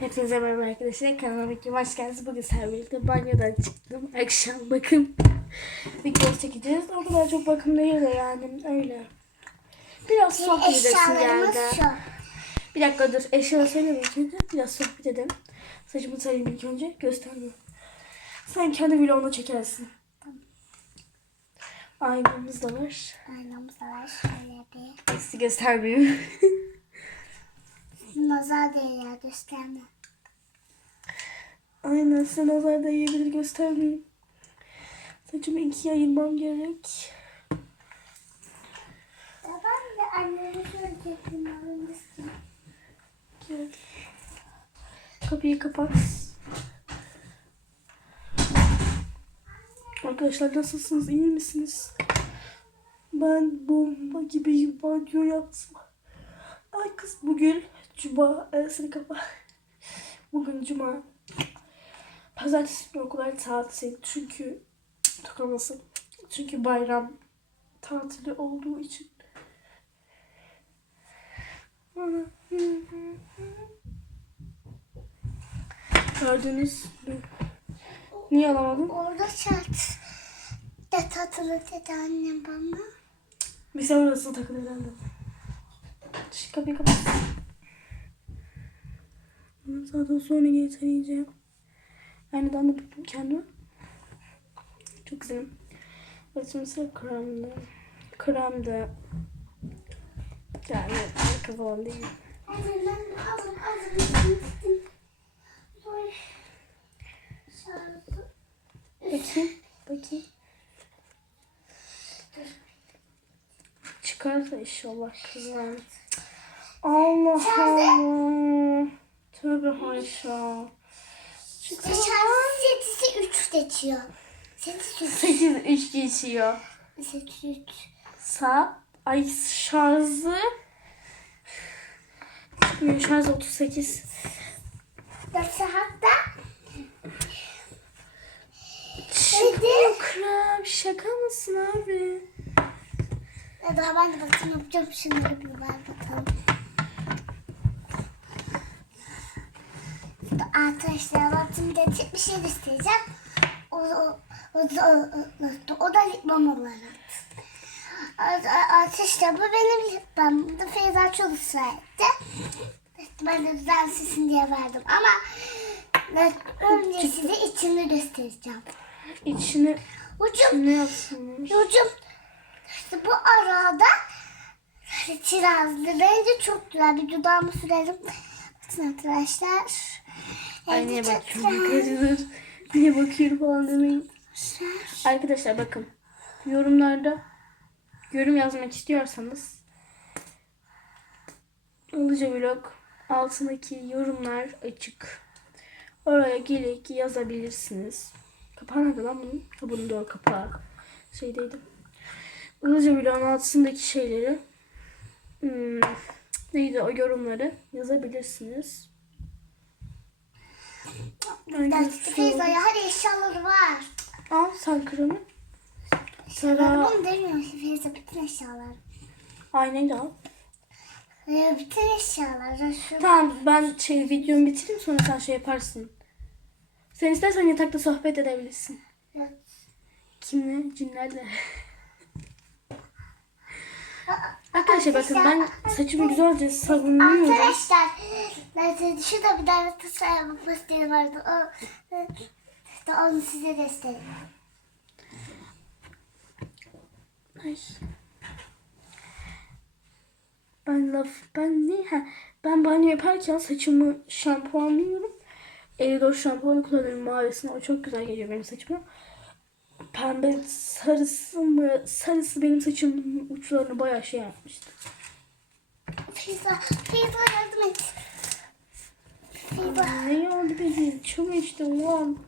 Hepinize merhaba arkadaşlar. Kanalıma videoma hoş geldiniz. Bugün sizlerle birlikte banyodan çıktım. Akşam bakım videosu çekeceğiz. O kadar çok bakım değil de yani öyle. Biraz sohbet edesim geldi. Bir dakika dur. Eşyaları ilk önce. Biraz sohbet edelim. Saçımı sarayım ilk önce. Göstermiyorum. Sen kendi vlogunu çekersin. Aynamız da var. Aynamız da var şöyle bir. Sizi göstermiyorum. Nazar değer gösterme. Aynen sen nazar değebilir göstermeyeyim. Saçımı ikiye ayırmam gerek. Ben de annemi almıştım. Gel. Kapıyı kapat. Arkadaşlar nasılsınız? İyi misiniz? Ben bomba gibi banyo yaptım. Ay kız bugün cuma. Seni kapa. Bugün cuma. Pazartesi günü okullar tatil. Çünkü tıklamasın. Çünkü bayram tatili olduğu için. Gördünüz mü? Niye alamadın? Orada çat. De tatlı dedi annem bana. Mesela orası takılı herhalde. Şu kapıyı kapat. Bunu Zaten sonra getireceğim. Aynadan da bakayım kendime. Çok güzelim. Saçım ise kremde. Kremde. Yani marka falan değil. Bakayım. Bakayım. Çıkarsa inşallah kızım. Allah Allah. Tövbe haşa. Çıkar. Setisi 3 seçiyor. Setisi 3. 8 3 geçiyor. Setisi 3. Sağ ay şarjı çıkmıyor. Şarjı 38. Yoksa hatta Çıkmıyor krem. Şaka mısın abi? Ya daha ben de bakayım yapacağım şunları bir ver bakalım. Arkadaşlar baktım gerçek bir şey isteyeceğim. O, o, o, o, o, o da lipman olarak. Arkadaşlar bu benim lipman. Bu da Feyza Çoluk etti. Ben de düzensisin diye verdim ama önce size içini göstereceğim. İçine Ucum ne yapsınlar? Hocam işte bu arada kirazlı rengi çok güzel. Bir dudağımı sürelim. Bakın arkadaşlar. Ay niye bakıyorum arkadaşlar? Niye bakıyorum falan demeyin. Arkadaşlar bakın. Yorumlarda yorum yazmak istiyorsanız Ilıca Vlog altındaki yorumlar açık. Oraya gelip yazabilirsiniz. Kapağı nerede lan bunun? Ha bunun doğru kapağı. Şeydeydim. Ilıca Vlog'un altındaki şeyleri hmm, neydi o yorumları yazabilirsiniz. Ben Dersi gösteriyorum. Feyza'ya her eşyaları var. Al sen kremi. Tara. Eşyalarımı demiyor Feyza bütün eşyalar. Aynayı da al. Ee, bütün eşyalar. Şu Tamam ben şey videomu bitireyim sonra sen şey yaparsın. Sen istersen yatakta sohbet edebilirsin. Kimle? Cinlerle. Arkadaşlar bakın ben saçımı güzelce savunuyorum. Arkadaşlar, nerede şurada bir tane tasarım posteri vardı. O, e, onu size göstereyim. Ay. Ben laf ben ne ha ben banyo yaparken saçımı şampuanlıyorum. Elidor şampuanı kullanıyorum mavisini. O çok güzel geliyor benim saçıma. Pembe sarısı mı? Sarısı benim saçımın uçlarını bayağı şey yapmıştı. Feyza, Feyza yardım et. Ne yardım edeyim? Çok işte ulan.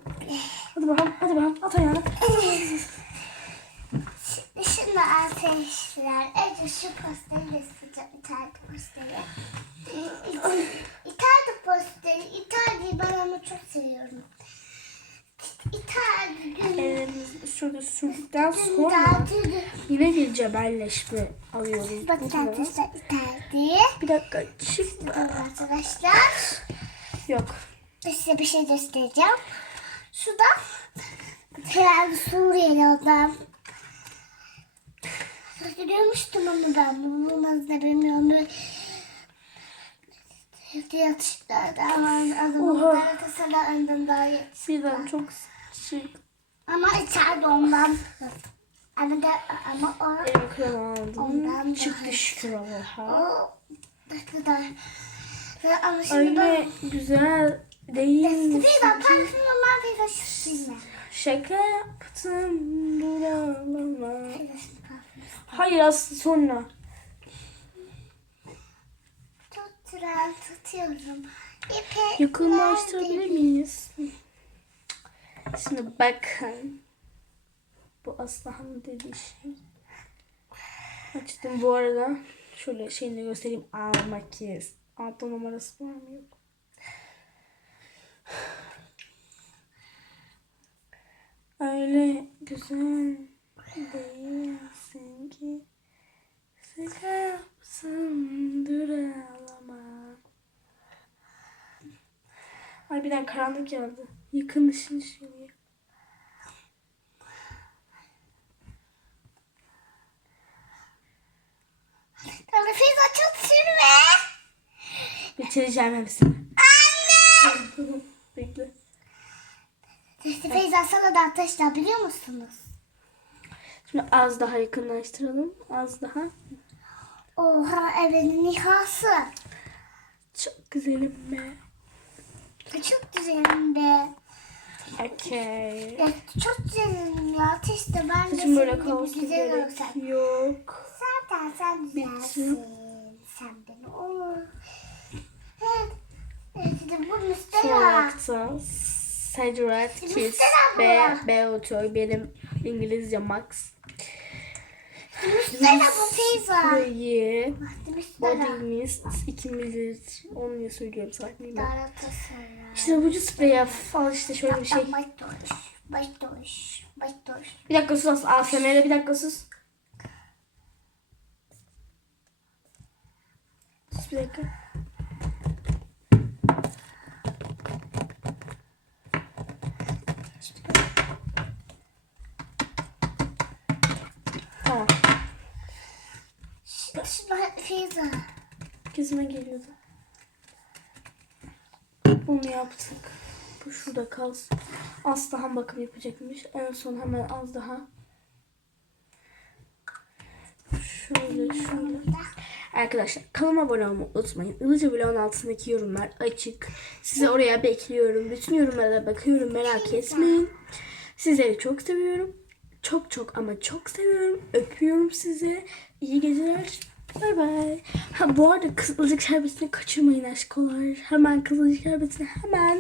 Hadi bakalım, hadi bakalım. At ayağını. Şimdi arkadaşlar önce şu posteri göstereceğim. İtalya posteri. İtalya posteri. İtalya'yı ben onu çok seviyorum. İtalya. Ellerimizi şurada sürdükten sonra yine bir cebelleşme alıyoruz. Bakın arkadaşlar İtalya. Bir dakika çık. Bakın arkadaşlar. Yok. Size bir şey göstereceğim. Şu da herhalde Suriyeli adam. Görmüştüm onu ben. Bunun adını bilmiyorum. Böyle yatışlarda ama adamın Oha. Galatasaray önden daha iyi. Birden çok şık. Ama içeride ondan. Ama, da, ama o. Ondan Çıktı şükür Allah'a. o ne kadar. Ve Ama şimdi ben... Öyle güzel değil. Ben bir de şişirme. Şaka yaptım. Duralama. Hayır aslında sonra. Tutturan tutuyorum. İpe Yakınlaştırabilir miyiz? Şimdi bakın. Bu Aslıhan'ın dediği şey. Açtım bu arada. Şöyle şeyini göstereyim. Almak kes. Altta numarası var mı yok. Öyle güzel değilsin ki Sıka yapsın duralama Ay bir dakika karanlık geldi. Yakın ışın ışığını. Bitireceğim hepsini. Anne. Bekle. Feyza sana da arkadaşlar biliyor musunuz? Şimdi az daha yakınlaştıralım. Az daha. Oha evinin nihası. Çok güzelim be. Çok güzelim be. Okey. Ya, çok güzelim ya. Ben de Saçım böyle senin gibi kalsın güzel olsam. yok. Zaten sen güzelsin. Sen beni olur. Da Cedrat Kiss Müstera bu. B, B oturuyor. Benim İngilizce max. Müstera bu Feyza. Burayı Müstera. Body'miz ikimiziz. Onu niye söylüyorum? Galatasaray. İşte bucu sprey al işte şöyle bir şey. Bir dakika sus ASMR'e bir dakika sus. Sus bir dakika. Tamam. Feyza. Gözüme geliyordu. Bunu yaptık. Bu şurada kalsın. Az daha bakım yapacakmış. En son hemen az daha. Şöyle şöyle. Arkadaşlar kanalıma abone olmayı unutmayın. Ilıca Vlog'un altındaki yorumlar açık. Sizi oraya bekliyorum. Bütün yorumlara bakıyorum merak etmeyin. Sizleri çok seviyorum. Çok çok ama çok seviyorum. Öpüyorum sizi. İyi geceler. Bay bay. Ha bu arada kızılcık şerbetini kaçırmayın aşkolar. Hemen kızılcık şerbetini hemen